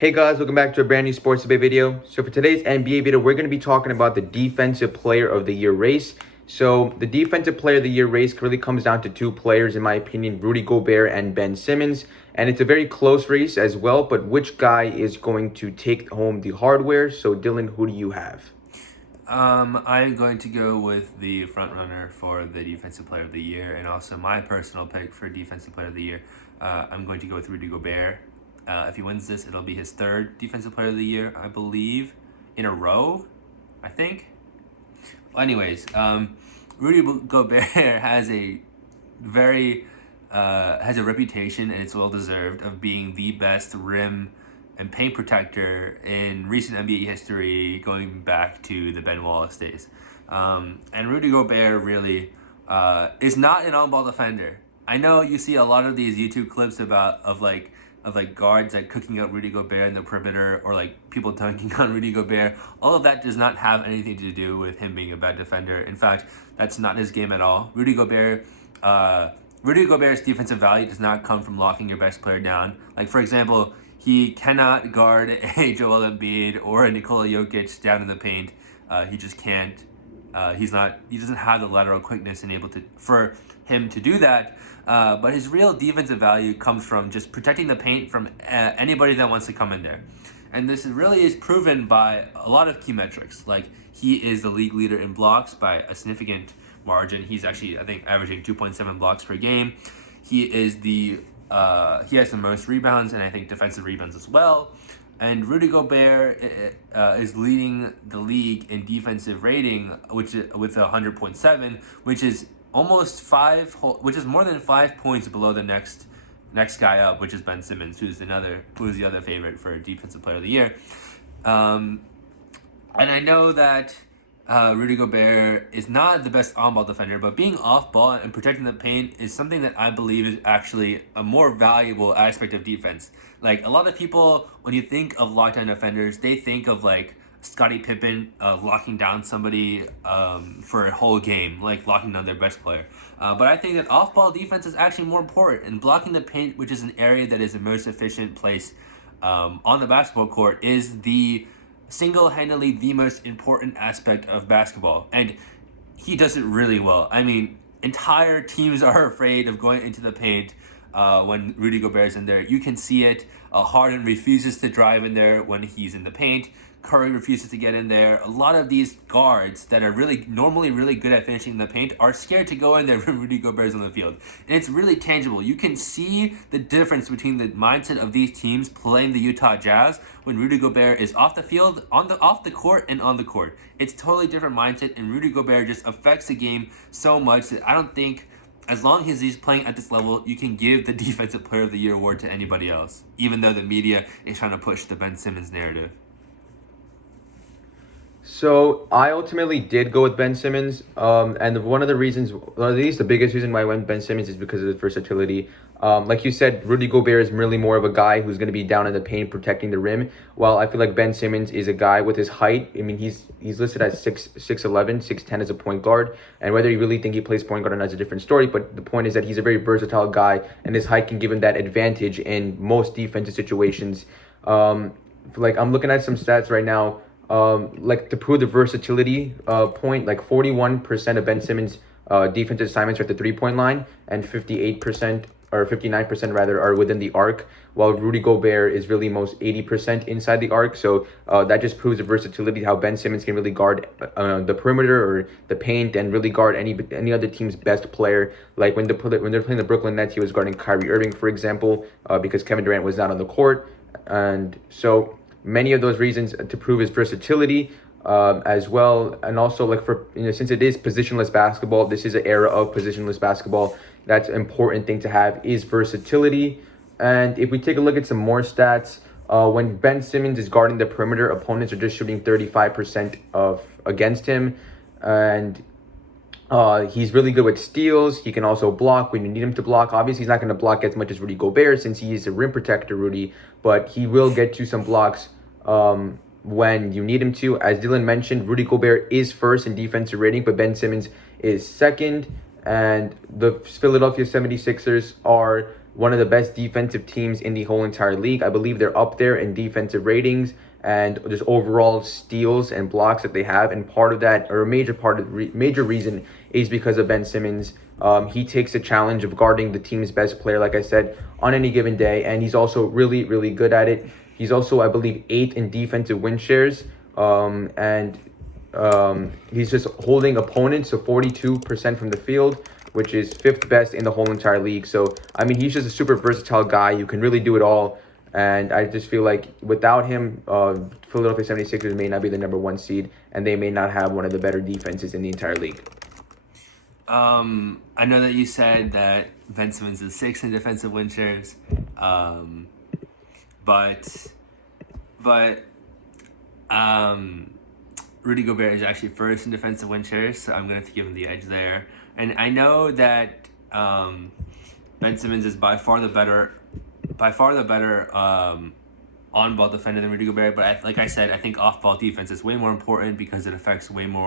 Hey guys, welcome back to a brand new sports debate video. So for today's NBA video, we're going to be talking about the Defensive Player of the Year race. So the Defensive Player of the Year race really comes down to two players, in my opinion, Rudy Gobert and Ben Simmons. And it's a very close race as well, but which guy is going to take home the hardware? So Dylan, who do you have? I'm going to go with the front runner for the Defensive Player of the Year, and also my personal pick for Defensive Player of the Year. I'm going to go with Rudy Gobert. If he wins this, it'll be his third Defensive Player of the Year, I believe, in a row, I think. Well, anyways, Rudy Gobert has a reputation, and it's well deserved, of being the best rim and paint protector in recent NBA history, going back to the Ben Wallace days. And Rudy Gobert really is not an on-ball defender. I know you see a lot of these YouTube clips of guards like cooking up Rudy Gobert in the perimeter, or like people dunking on Rudy Gobert. All of that does not have anything to do with him being a bad defender. In fact, that's not his game at all. Rudy Gobert's defensive value does not come from locking your best player down. Like, for example, he cannot guard a Joel Embiid or a Nikola Jokic down in the paint. He just can't. He doesn't have the lateral quickness for him to do that. But his real defensive value comes from just protecting the paint from anybody that wants to come in there. And this really is proven by a lot of key metrics. Like, he is the league leader in blocks by a significant margin. He's actually, I think, averaging 2.7 blocks per game. He has the most rebounds, and I think defensive rebounds as well. And Rudy Gobert is leading the league in defensive rating, with 100.7, which is more than 5 points below the next guy up, which is Ben Simmons, who's the other favorite for Defensive Player of the Year. And I know that Rudy Gobert is not the best on-ball defender, but being off-ball and protecting the paint is something that I believe is actually a more valuable aspect of defense. Like, a lot of people, when you think of lockdown defenders, they think of like Scottie Pippen locking down somebody for a whole game, like locking down their best player. But I think that off-ball defense is actually more important, and blocking the paint, which is an area that is the most efficient place on the basketball court, is single-handedly the most important aspect of basketball, and he does it really well. I mean, entire teams are afraid of going into the paint when Rudy Gobert is in there. You can see it. Harden refuses to drive in there when he's in the paint. Curry refuses to get in there. A lot of these guards that are normally really good at finishing in the paint are scared to go in there when Rudy Gobert's on the field. And it's really tangible. You can see the difference between the mindset of these teams playing the Utah Jazz when Rudy Gobert is off the field, off the court, and on the court. It's totally different mindset, and Rudy Gobert just affects the game so much that I don't think, as long as he's playing at this level, you can give the Defensive Player of the Year award to anybody else, even though the media is trying to push the Ben Simmons narrative. So I ultimately did go with Ben Simmons, and one of the reasons, or at least the biggest reason why I went Ben Simmons, is because of his versatility. Like you said, Rudy Gobert is really more of a guy who's going to be down in the paint protecting the rim, while I feel like Ben Simmons is a guy with his height. I mean, he's listed as 6'11", 6'10" as a point guard, and whether you really think he plays point guard or not is a different story, but the point is that he's a very versatile guy, and his height can give him that advantage in most defensive situations. Like, I'm looking at some stats right now. Like, to prove the versatility point, like 41% of Ben Simmons' defensive assignments are at the 3-point line, and 58% or 59% rather are within the arc, while Rudy Gobert is really most 80% inside the arc. So that just proves the versatility, how Ben Simmons can really guard the perimeter or the paint, and really guard any other team's best player. Like when they're playing the Brooklyn Nets, he was guarding Kyrie Irving, for example, because Kevin Durant was not on the court. And so many of those reasons to prove his versatility as well. And also, like, since it is positionless basketball, this is an era of positionless basketball. That's an important thing to have, is versatility. And if we take a look at some more stats, when Ben Simmons is guarding the perimeter, opponents are just shooting 35% against him. And he's really good with steals. He can also block when you need him to block. Obviously, he's not going to block as much as Rudy Gobert, since he is a rim protector, Rudy, but he will get you some blocks when you need him to. As Dylan mentioned, Rudy Gobert is first in defensive rating, but Ben Simmons is second. And the Philadelphia 76ers are one of the best defensive teams in the whole entire league. I believe they're up there in defensive ratings and just overall steals and blocks that they have. And part of that, or a major part of major reason, is because of Ben Simmons. He takes the challenge of guarding the team's best player, like I said, on any given day, and he's also really, really good at it. He's also, I believe, 8th in defensive win shares, and he's just holding opponents to 42% from the field, which is 5th best in the whole entire league. So, I mean, he's just a super versatile guy. You can really do it all. And I just feel like without him, Philadelphia 76ers may not be the #1 seed, and they may not have one of the better defenses in the entire league. I know that you said that Ben Simmons is 6th in defensive win shares, but Rudy Gobert is actually 1st in defensive win shares, so I'm going to have to give him the edge there. And I know that Ben Simmons is by far the better on-ball defender than Rudy Gobert, but like I said, I think off-ball defense is way more important because it affects way more